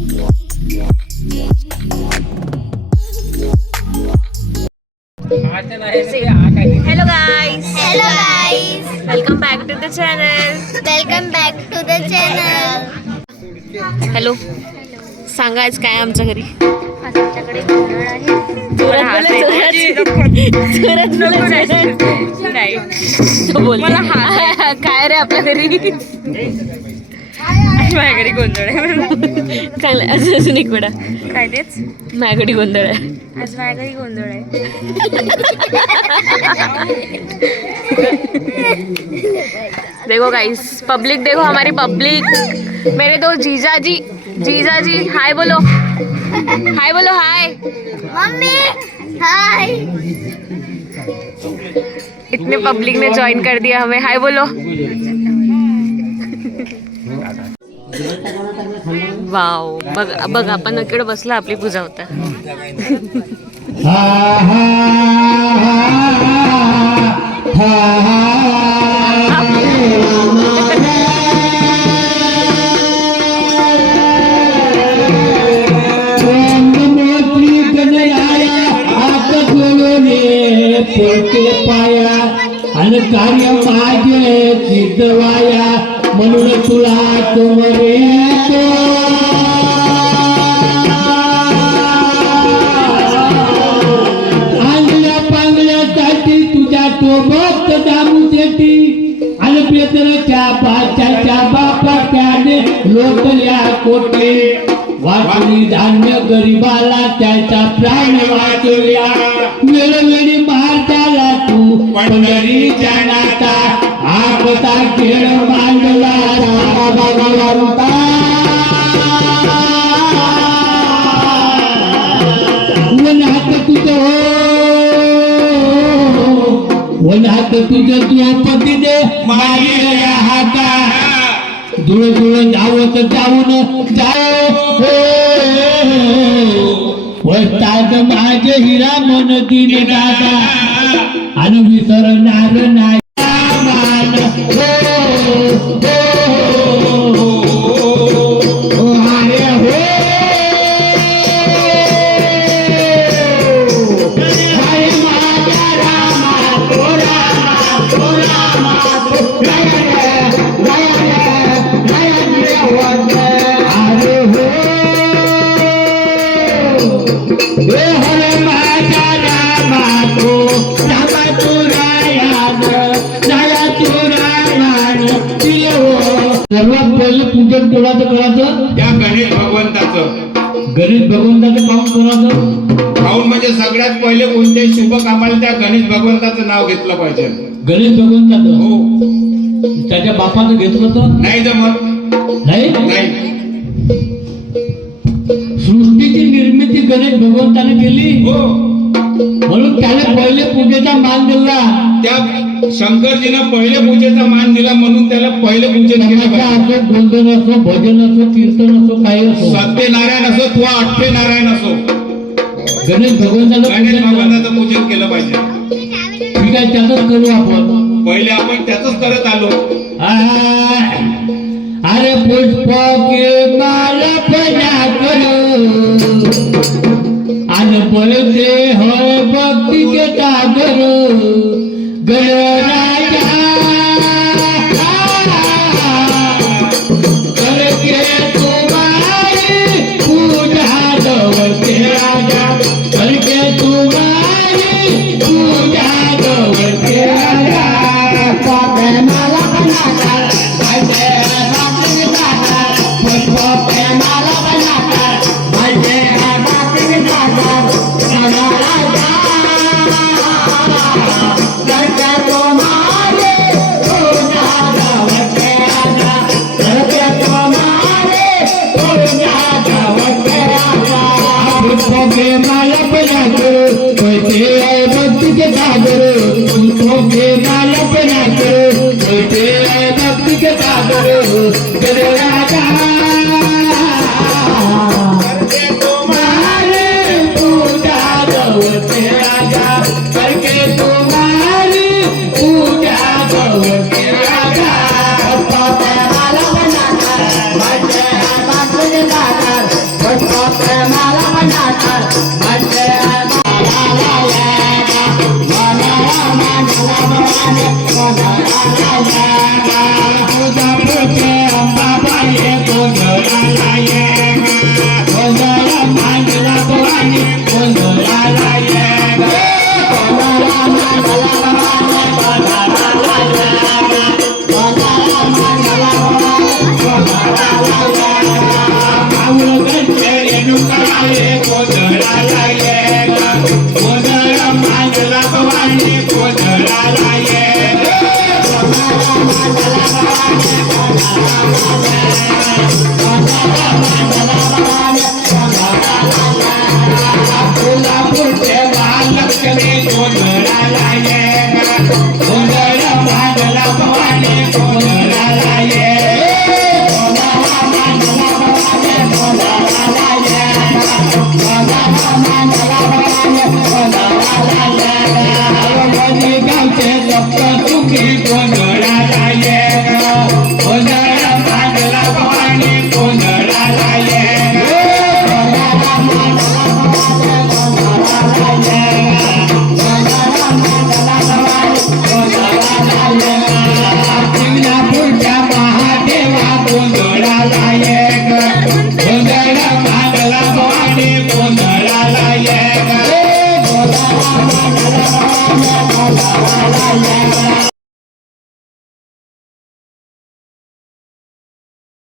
Hello guys. Hello guys. Welcome back to the channel. Welcome back to the channel. Hello. सांगा आज काय आमच्या घरी. आमच्याकडे गोंधळ आहे. काय रे आपल्या घरी. माझ्या घरी गोंधळ आहे. चांगलं अजून एक वेळा काय तेच माझ्या घरी गोंधळ आहे. आज माझ्या घरी गोंधळ आहे. देखो गाइस, पब्लिक देखो हमारी पब्लिक. मेरे दो जीजाजी. जीजाजी हाय बोलो. हाय बोलो. हाय मम्मी हाय. इतने पब्लिक ने ज्वाइन कर दिया हमें. हाय बोलो. वाव. बघ बघ आपण इकडे बसला आपली पूजा होता. पाया आणि कार्य माझे सिद्धवाया म्हणून तुला तुमरे आंगल्या पांगल्यासाठी तुझ्या तो भक्त दामूसाठी आणि पेतरच्या बाच्याच्या बापा त्याने लोकल्या कोटे वाटली धान्य गरीबाला त्याचा प्राण वाचवल्या वेळोवेळी महाराजाला तू पंढरीच्या नाता आपता खेळ मांडला भगवंता वनात तुझं वनात तुझं द्रौपदी दे मारिया हाता धुळ धुळ जावत जाऊन वस्ताद माझे हिरा मन दिन दादा आणि विसरणार नाही मान अरे हो हरे माझा रामा तो रामा तो रामा सर्वात पहिले पूजन कोणाचं करायचं त्या गणेश भगवंताचं. गणेश भगवंताचं पाहून कोणाचं पाहून म्हणजे सगळ्यात पहिले कोणत्याही शुभ कामाला त्या गणेश भगवंताचं नाव घेतलं पाहिजे. गणेश भगवंताचं हो. त्याच्या बापाचं घेतलं तर नाही जमत. नाही नाही. सृष्टीची निर्मिती गणेश भगवंताने केली हो. म्हणून त्याने पहिले पूजेचा मान दिला. त्या शंकरजीनं पहिले पूजेचा मान दिला म्हणून त्याला पहिले पूजन केलं नमाज पाहिजे. असो गोंधळ असो भजन असो कीर्तन असो काही असो सत्यनारायण असो किंवा अठ्ठेनारायण असो गणेश भगवंताचं गणेश पूजन भगवंताचं पूजन केलं पाहिजे. ठीक आहे त्याच करू आपण. पहिले आपण त्याच करत आलो. अरे पुष्प के माला पजा करो आणि बोलते होय भक्ती के सागर गणराजा करके तुम्हारी पूजा गवते राजा करके तुम्हारी पूजा गवते राजा माला बनाकर रेणुका ये गोंधळाला ये गोंधळ मांडला भवानी गोंधळाला ये कोल्हापूरचे महालक्ष्मी गोंधळाला ये गोंधळ मांडला भवानी गोंधळाला ये गावचे सप्त सुखी गोंधळाला ये गोंधळ मांडला भवानी गोंधळाला ये सिंगणापूरच्या महादेवा गोंधळाला ये गोंधळ मांडला भवानी गोंधळाला ये